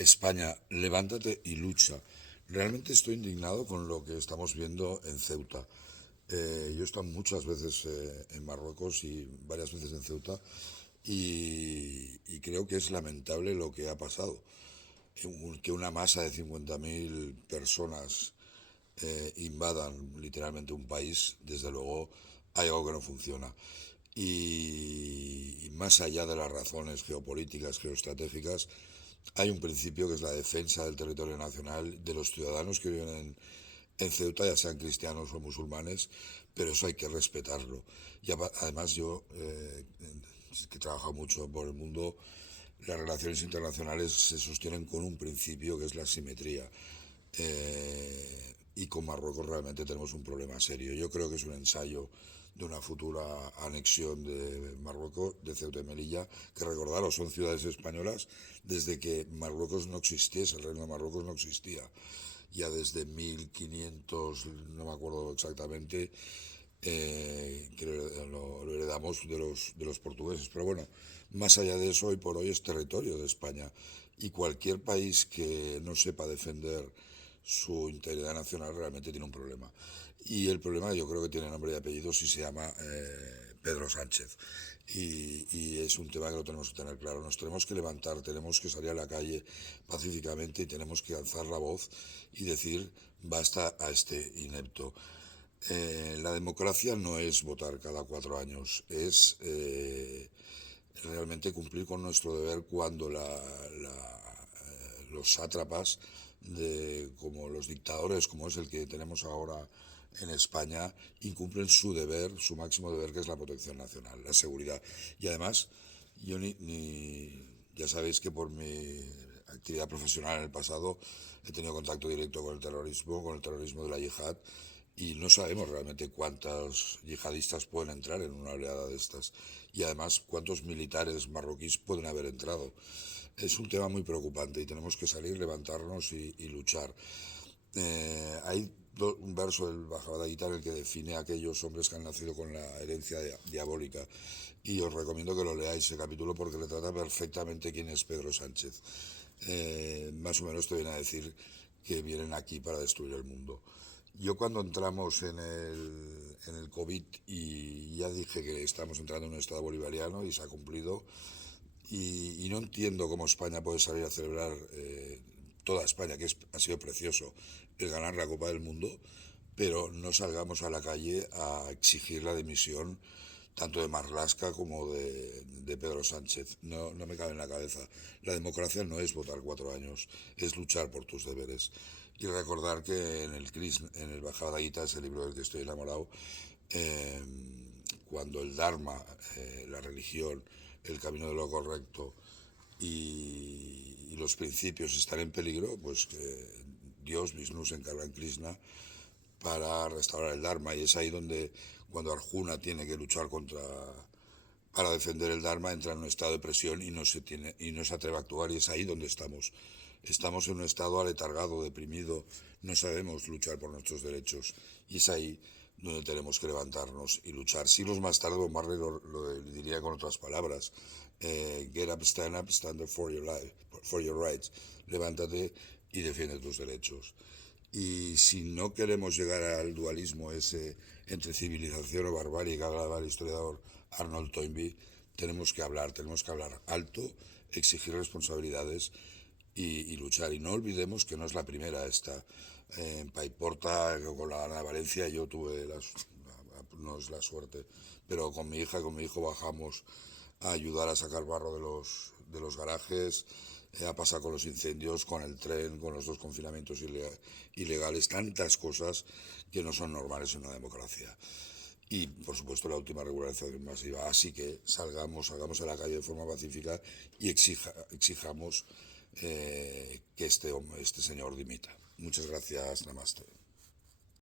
España, levántate y lucha. Realmente estoy indignado con lo que estamos viendo en Ceuta. Yo he estado muchas veces en Marruecos y varias veces en Ceuta y creo que es lamentable lo que ha pasado. Que una masa de 50.000 personas invadan literalmente un país, desde luego hay algo que no funciona. Y más allá de las razones geopolíticas, geoestratégicas, hay un principio que es la defensa del territorio nacional de los ciudadanos que viven en Ceuta, ya sean cristianos o musulmanes, pero eso hay que respetarlo. Y además yo, que he trabajado mucho por el mundo, las relaciones internacionales se sostienen con un principio que es la simetría. Y con Marruecos realmente tenemos un problema serio. Yo creo que es un ensayo de una futura anexión de Marruecos, de Ceuta y Melilla, que recordaros, son ciudades españolas desde que Marruecos no existiese, el reino de Marruecos no existía. Ya desde 1500, no me acuerdo exactamente, que lo heredamos de los portugueses. Pero bueno, más allá de eso, hoy por hoy es territorio de España. Y cualquier país que no sepa defender su integridad nacional realmente tiene un problema. Y el problema yo creo que tiene nombre y apellido si se llama Pedro Sánchez. Y es un tema que lo tenemos que tener claro. Nos tenemos que levantar, tenemos que salir a la calle pacíficamente y tenemos que alzar la voz y decir basta a este inepto. La democracia no es votar cada 4 años, es realmente cumplir con nuestro deber cuando los sátrapas, como los dictadores, como es el que tenemos ahora en España, incumplen su deber, su máximo deber, que es la protección nacional, la seguridad. Y además, yo ya sabéis que por mi actividad profesional en el pasado he tenido contacto directo con el terrorismo de la yihad, y no sabemos realmente cuántos yihadistas pueden entrar en una oleada de estas y además cuántos militares marroquíes pueden haber entrado. Es un tema muy preocupante y tenemos que salir, levantarnos y luchar. Hay un verso del Bhagavad Gita en el que define a aquellos hombres que han nacido con la herencia diabólica, y os recomiendo que lo leáis ese capítulo porque le trata perfectamente quién es Pedro Sánchez. Más o menos te viene a decir que vienen aquí para destruir el mundo. Yo cuando entramos en el COVID, y ya dije que estamos entrando en un estado bolivariano y se ha cumplido, y no entiendo cómo España puede salir a celebrar, toda España, que ha sido precioso, el ganar la Copa del Mundo, pero no salgamos a la calle a exigir la dimisión tanto de Marlaska como de Pedro Sánchez. No, no me cabe en la cabeza. La democracia no es votar 4 años, es luchar por tus deberes. Y recordar que en el Bhagavad Gita, ese libro del que estoy enamorado, eh, cuando el Dharma, la religión, el camino de lo correcto y los principios están en peligro, pues que Dios, Vishnu, se encarga en Krishna para restaurar el Dharma. Y es ahí donde, cuando Arjuna tiene que luchar para defender el Dharma, entra en un estado de presión y no se atreve a actuar, y es ahí donde estamos. Estamos en un estado aletargado, deprimido, no sabemos luchar por nuestros derechos, y es ahí donde tenemos que levantarnos y luchar. Siglos más tarde, Bob Marley lo diría con otras palabras: get up, stand up for your life, for your rights. Levántate y defiende tus derechos. Y si no queremos llegar al dualismo ese entre civilización o barbarie que hablaba el historiador Arnold Toynbee, tenemos que hablar alto, exigir responsabilidades y luchar. Y no olvidemos que no es la primera esta. En Paiporta, con la Ana de Valencia, yo tuve no es la suerte, pero con mi hija y con mi hijo bajamos a ayudar a sacar barro de los garajes, a pasar con los incendios, con el tren, con los dos confinamientos ilegales, tantas cosas que no son normales en una democracia. Y por supuesto la última regularización masiva. Así que salgamos a la calle de forma pacífica y exijamos que este señor dimita. Muchas gracias, Namaste.